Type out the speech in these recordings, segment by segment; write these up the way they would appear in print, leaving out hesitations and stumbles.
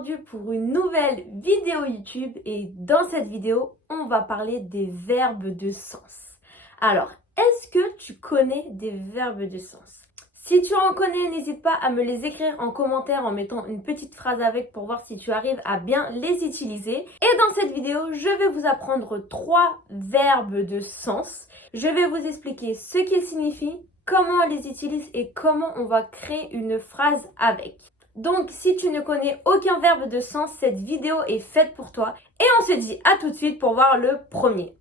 aujourd'hui pour une nouvelle vidéo YouTube et dans cette vidéo, on va parler des verbes de sens. Alors, est-ce que tu connais des verbes de sens? Si tu en connais, n'hésite pas à me les écrire en commentaire en mettant une petite phrase avec pour voir si tu arrives à bien les utiliser. Et dans cette vidéo, je vais vous apprendre 3 verbes de sens. Je vais vous expliquer ce qu'ils signifient, comment on les utilise et comment on va créer une phrase avec. Donc, si tu ne connais aucun verbe de sens, cette vidéo est faite pour toi. Et on se dit à tout de suite pour voir le premier.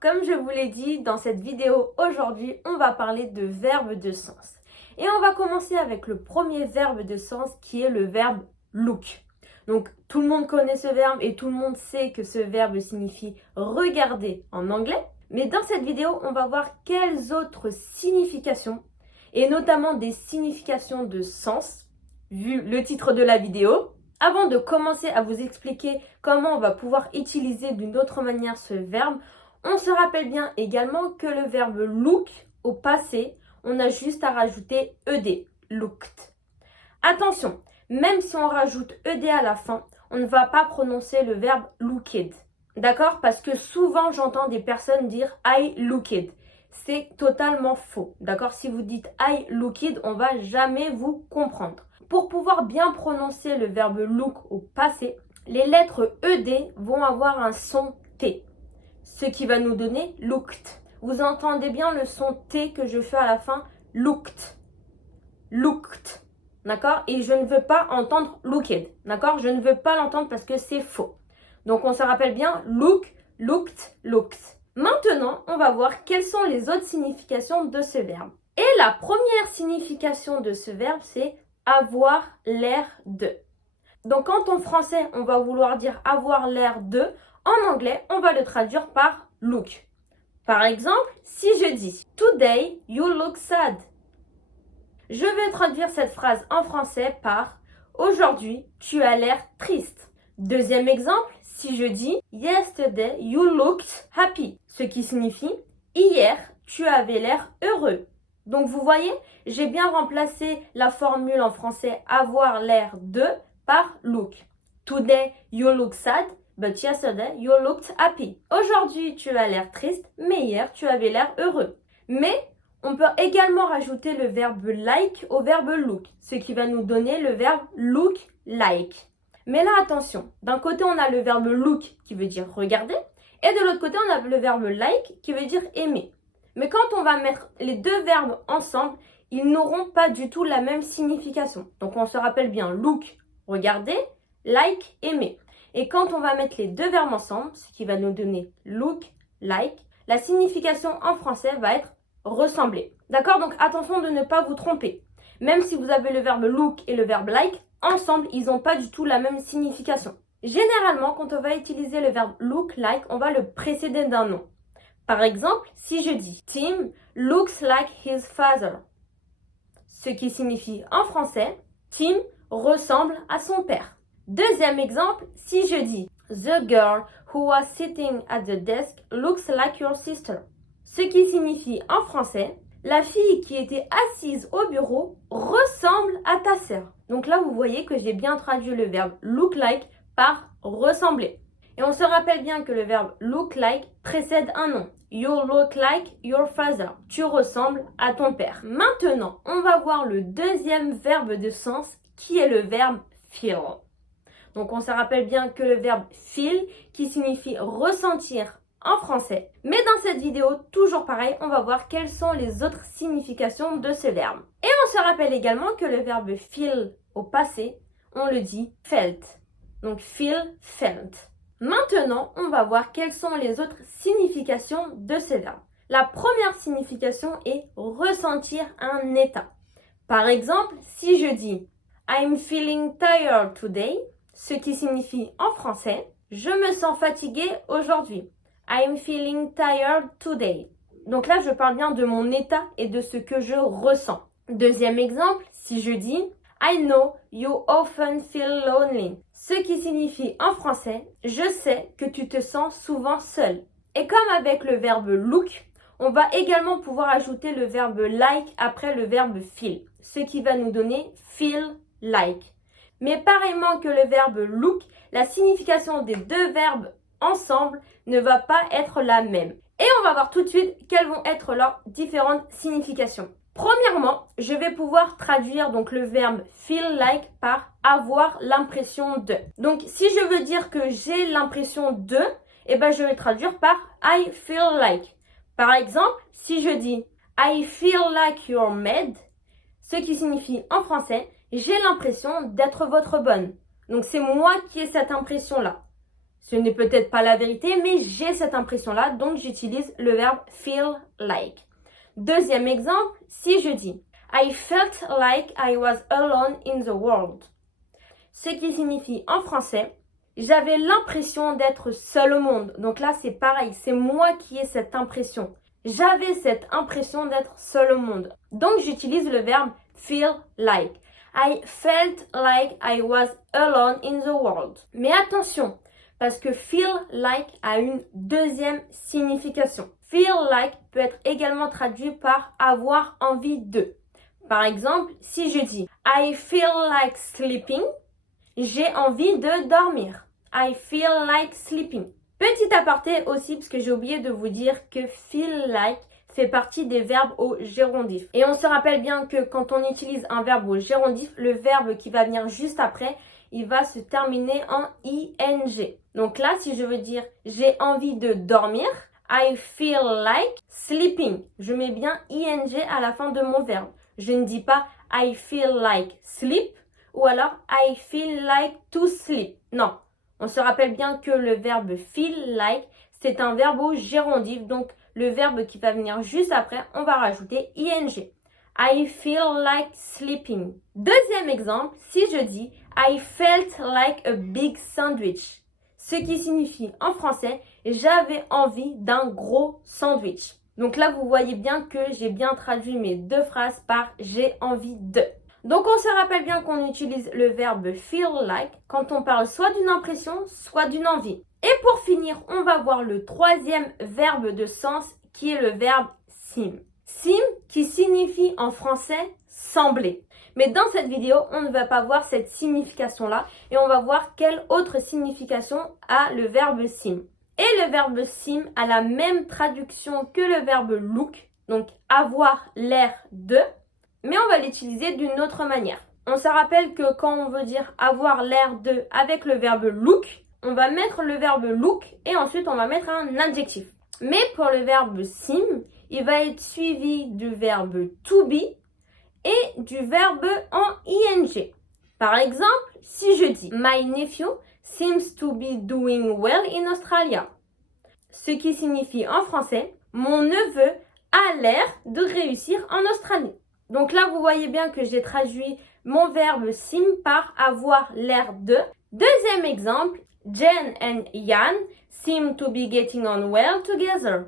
Comme je vous l'ai dit, dans cette vidéo aujourd'hui, on va parler de verbes de sens. Et on va commencer avec le premier verbe de sens qui est le verbe look. Donc tout le monde connaît ce verbe et tout le monde sait que ce verbe signifie regarder en anglais. Mais dans cette vidéo, on va voir quelles autres significations, et notamment des significations de sens, vu le titre de la vidéo. Avant de commencer à vous expliquer comment on va pouvoir utiliser d'une autre manière ce verbe, on se rappelle bien également que le verbe look, au passé, on a juste à rajouter ed, looked. Attention, même si on rajoute ed à la fin, on ne va pas prononcer le verbe looked. D'accord? Parce que souvent, j'entends des personnes dire I looked. C'est totalement faux. D'accord? Si vous dites I looked, on va jamais vous comprendre. Pour pouvoir bien prononcer le verbe look au passé, les lettres ed vont avoir un son T. Ce qui va nous donner looked. Vous entendez bien le son T que je fais à la fin, looked. Looked. D'accord? Et je ne veux pas entendre looked. D'accord? Je ne veux pas l'entendre parce que c'est faux. Donc on se rappelle bien look, looked, looked. Maintenant, on va voir quelles sont les autres significations de ce verbe. Et la première signification de ce verbe, c'est avoir l'air de. Donc quand en français, on va vouloir dire avoir l'air de, en anglais, on va le traduire par look. Par exemple, si je dis Today you look sad, je vais traduire cette phrase en français par aujourd'hui tu as l'air triste. Deuxième exemple, si je dis Yesterday you looked happy, ce qui signifie hier tu avais l'air heureux. Donc vous voyez, j'ai bien remplacé la formule en français avoir l'air de par look. Today you look sad, but yesterday you looked happy. Aujourd'hui, tu as l'air triste, mais hier, tu avais l'air heureux. Mais on peut également rajouter le verbe like au verbe look, ce qui va nous donner le verbe look like. Mais là, attention, d'un côté, on a le verbe look qui veut dire regarder, et de l'autre côté, on a le verbe like qui veut dire aimer. Mais quand on va mettre les deux verbes ensemble, ils n'auront pas du tout la même signification. Donc on se rappelle bien look, regarder, like, aimer. Et quand on va mettre les deux verbes ensemble, ce qui va nous donner look, like, la signification en français va être ressembler. D'accord? Donc attention de ne pas vous tromper. Même si vous avez le verbe look et le verbe like, ensemble, ils n'ont pas du tout la même signification. Généralement, quand on va utiliser le verbe look, like, on va le précéder d'un nom. Par exemple, si je dis Tim looks like his father, ce qui signifie en français Tim ressemble à son père. Deuxième exemple, si je dis The girl who was sitting at the desk looks like your sister, ce qui signifie en français la fille qui était assise au bureau ressemble à ta sœur. Donc là, vous voyez que j'ai bien traduit le verbe look like par ressembler. Et on se rappelle bien que le verbe look like précède un nom. You look like your father. Tu ressembles à ton père. Maintenant, on va voir le deuxième verbe de sens qui est le verbe feel. Donc on se rappelle bien que le verbe feel qui signifie ressentir en français. Mais dans cette vidéo, toujours pareil, on va voir quelles sont les autres significations de ce verbe. Et on se rappelle également que le verbe feel au passé, on le dit felt. Donc feel, felt. Maintenant, on va voir quelles sont les autres significations de ce verbe. La première signification est ressentir un état. Par exemple, si je dis I'm feeling tired today, ce qui signifie en français je me sens fatigué aujourd'hui. I'm feeling tired today. Donc là, je parle bien de mon état et de ce que je ressens. Deuxième exemple, si je dis I know you often feel lonely, ce qui signifie en français je sais que tu te sens souvent seul. Et comme avec le verbe look, on va également pouvoir ajouter le verbe like après le verbe feel, ce qui va nous donner feel like. Mais pareillement que le verbe look, la signification des deux verbes ensemble ne va pas être la même. Et on va voir tout de suite quelles vont être leurs différentes significations. Premièrement, je vais pouvoir traduire donc le verbe feel like par avoir l'impression de. Donc si je veux dire que j'ai l'impression de, je vais traduire par I feel like. Par exemple, si je dis I feel like you're mad, ce qui signifie en français j'ai l'impression d'être votre bonne. Donc c'est moi qui ai cette impression-là. Ce n'est peut-être pas la vérité, mais j'ai cette impression-là, donc j'utilise le verbe feel like. Deuxième exemple, si je dis I felt like I was alone in the world, ce qui signifie en français j'avais l'impression d'être seul au monde. Donc là c'est pareil, c'est moi qui ai cette impression. J'avais cette impression d'être seul au monde. Donc j'utilise le verbe feel like. I felt like I was alone in the world. Mais attention, parce que feel like a une deuxième signification. Feel like peut être également traduit par avoir envie de. Par exemple, si je dis I feel like sleeping, j'ai envie de dormir. I feel like sleeping. Petit aparté aussi, parce que j'ai oublié de vous dire que feel like fait partie des verbes au gérondif. Et on se rappelle bien que quand on utilise un verbe au gérondif, le verbe qui va venir juste après, il va se terminer en ing. Donc là, si je veux dire j'ai envie de dormir, I feel like sleeping. Je mets bien ing à la fin de mon verbe. Je ne dis pas I feel like sleep ou alors I feel like to sleep. Non, on se rappelle bien que le verbe feel like, c'est un verbe au gérondif. Donc le verbe qui va venir juste après, on va rajouter ing. I feel like sleeping. Deuxième exemple, si je dis I felt like a big sandwich, ce qui signifie en français j'avais envie d'un gros sandwich. Donc là, vous voyez bien que j'ai bien traduit mes deux phrases par j'ai envie de. Donc on se rappelle bien qu'on utilise le verbe feel like quand on parle soit d'une impression, soit d'une envie. Et pour finir, on va voir le troisième verbe de sens qui est le verbe seem. Seem qui signifie en français sembler. Mais dans cette vidéo, on ne va pas voir cette signification-là et on va voir quelle autre signification a le verbe seem. Et le verbe seem a la même traduction que le verbe look, donc avoir l'air de, mais on va l'utiliser d'une autre manière. On se rappelle que quand on veut dire avoir l'air de avec le verbe look, on va mettre le verbe look et ensuite on va mettre un adjectif. Mais pour le verbe seem, il va être suivi du verbe to be et du verbe en ing. Par exemple, si je dis My nephew seems to be doing well in Australia, ce qui signifie en français mon neveu a l'air de réussir en Australie. Donc là, vous voyez bien que j'ai traduit mon verbe seem par avoir l'air de. Deuxième exemple, Jen and Ian seem to be getting on well together,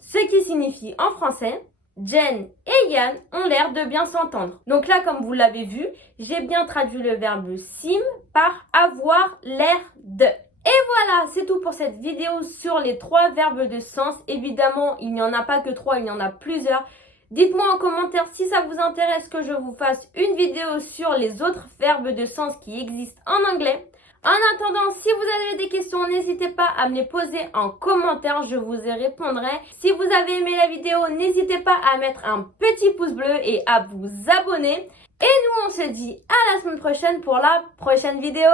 ce qui signifie en français Jen et Ian ont l'air de bien s'entendre. Donc là, comme vous l'avez vu, j'ai bien traduit le verbe seem par avoir l'air de. Et voilà, c'est tout pour cette vidéo sur les 3 verbes de sens. Évidemment, il n'y en a pas que 3, il y en a plusieurs. Dites-moi en commentaire si ça vous intéresse que je vous fasse une vidéo sur les autres verbes de sens qui existent en anglais. En attendant, si vous avez des questions, n'hésitez pas à me les poser en commentaire, je vous y répondrai. Si vous avez aimé la vidéo, n'hésitez pas à mettre un petit pouce bleu et à vous abonner. Et nous, on se dit à la semaine prochaine pour la prochaine vidéo.